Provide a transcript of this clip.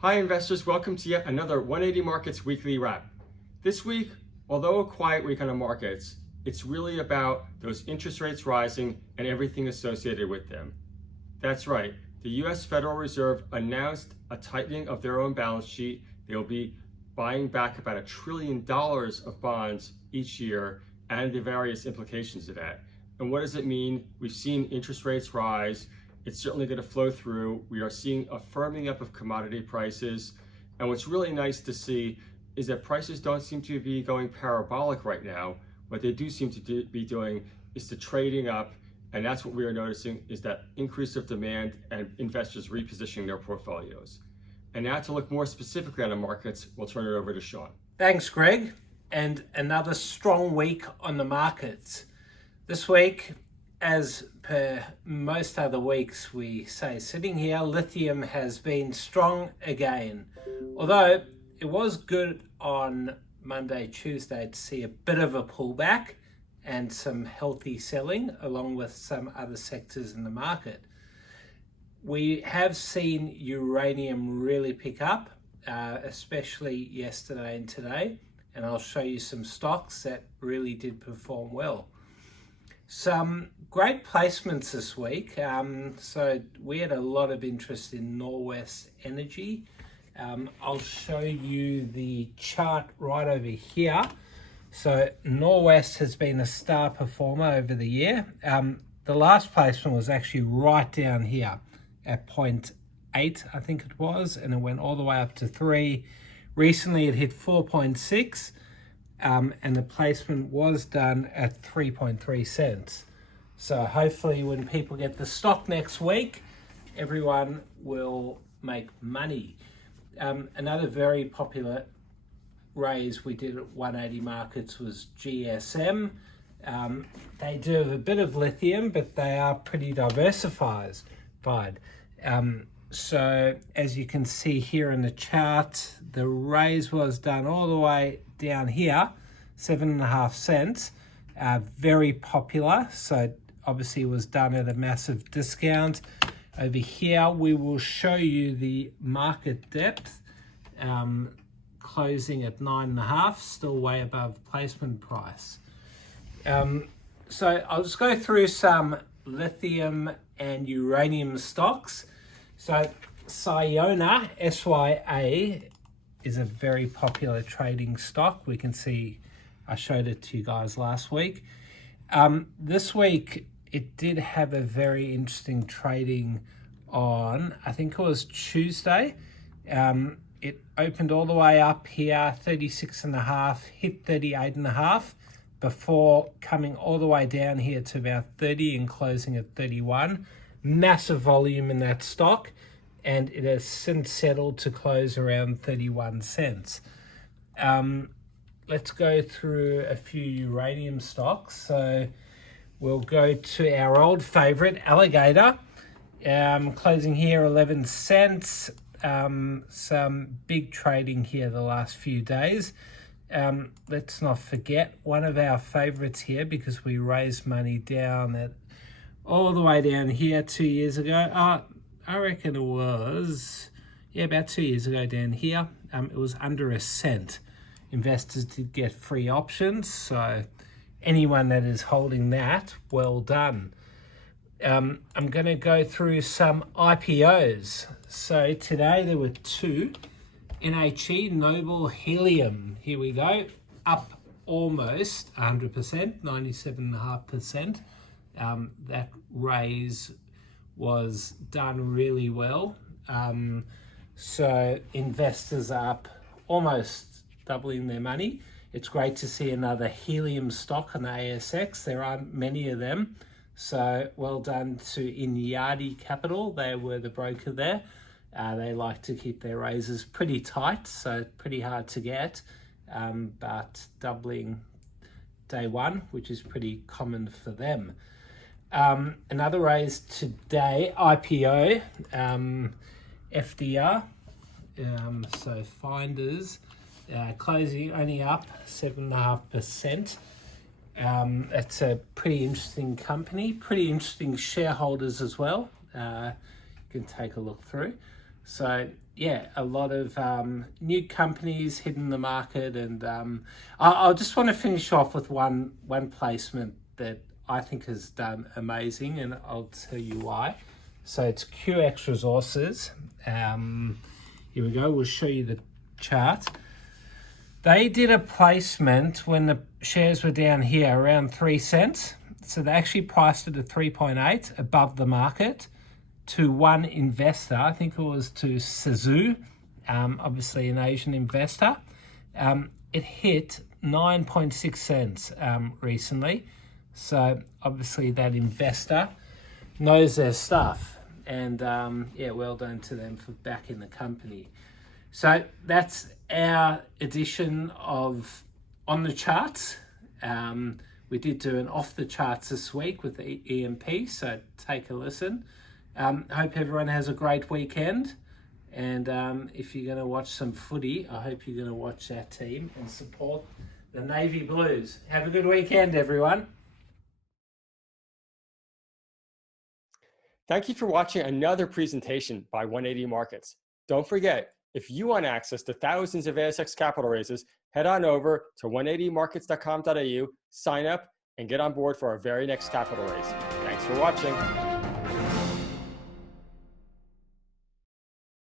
Hi investors, welcome to yet another 180 Markets Weekly Wrap. This week, although a quiet week on the markets, it's really about those interest rates rising and everything associated with them. That's right, the US Federal Reserve announced a tightening of their own balance sheet. They'll be buying back about $1 trillion of bonds each year and the various implications of that. And what does it mean? We've seen interest rates rise. It's certainly going to flow through. We are seeing a firming up of commodity prices. And what's really nice to see is that prices don't seem to be going parabolic right now. What they do seem to be doing is to trading up. And that's what we are noticing, is that increase of demand and investors repositioning their portfolios. And now to look more specifically on the markets, we'll turn it over to Sean. Thanks, Greg. And another strong week on the markets. This week, as per most other weeks, we say sitting here, lithium has been strong again. Although it was good on Monday, Tuesday to see a bit of a pullback and some healthy selling along with some other sectors in the market. We have seen uranium really pick up, especially yesterday and today, and I'll show you some stocks that really did perform well. Some great placements this week. So we had a lot of interest in Norwest Energy. I'll show you the chart right over here. So Norwest has been a star performer over the year. The last placement was actually right down here at 0.8, I think it was, and it went all the way up to 3. Recently it hit 4.6. And the placement was done at 3.3 cents. So hopefully when people get the stock next week, everyone will make money. Another very popular raise we did at 180 Markets was GSM. They do have a bit of lithium, but they are pretty diversified. So as you can see here in the chart, the raise was done all the way down here, 7.5 cents, very popular. So obviously it was done at a massive discount. Over here, we will show you the market depth, closing at 9.5, still way above placement price. So I'll just go through some lithium and uranium stocks. So Sayona, SYA, is a very popular trading stock. We can see, I showed it to you guys last week. This week, it did have a very interesting trading on, I think it was Tuesday. It opened all the way up here, 36.5, hit 38.5, before coming all the way down here to about 30 and closing at 31. Massive volume in that stock, and it has since settled to close around 31 cents. Let's go through a few uranium stocks. So we'll go to our old favorite, Alligator, closing here 11 cents. Some big trading here the last few days. Let's not forget one of our favorites here, because we raised money down at all the way down here 2 years ago. I reckon it was, about 2 years ago down here. It was under a cent. Investors did get free options, so anyone that is holding that, well done. I'm going to go through some IPOs. So today there were 2. NHE, Noble Helium. Here we go. Up almost 100%, 97.5%. That raise was done really well. So investors are up almost doubling their money. It's great to see another helium stock on the ASX. There aren't many of them. So well done to Inyadi Capital. They were the broker there. They like to keep their raises pretty tight, so pretty hard to get, but doubling day one, which is pretty common for them. Another raise today, IPO, FDR, so Finders, closing only up 7.5%. It's a pretty interesting company, pretty interesting shareholders as well. You can take a look through. So yeah, a lot of new companies hitting the market, and I just want to finish off with one placement that I think has done amazing, and I'll tell you why. So it's QX Resources. Here we go. We'll show you the chart. They did a placement when the shares were down here around 3 cents. So they actually priced it at 3.8 above the market to one investor. I think it was to Suzhou, obviously an Asian investor. It hit 9.6 cents recently. So obviously that investor knows their stuff. And yeah, well done to them for backing the company. So that's our edition of On the Charts. We did do an Off the Charts this week with the EMP, so take a listen. Hope everyone has a great weekend. And if you're going to watch some footy, I hope you're going to watch our team and support the Navy Blues. Have a good weekend, everyone. Thank you for watching another presentation by 180 Markets. Don't forget, if you want access to thousands of ASX capital raises, head on over to 180markets.com.au, sign up, and get on board for our very next capital raise. Thanks for watching.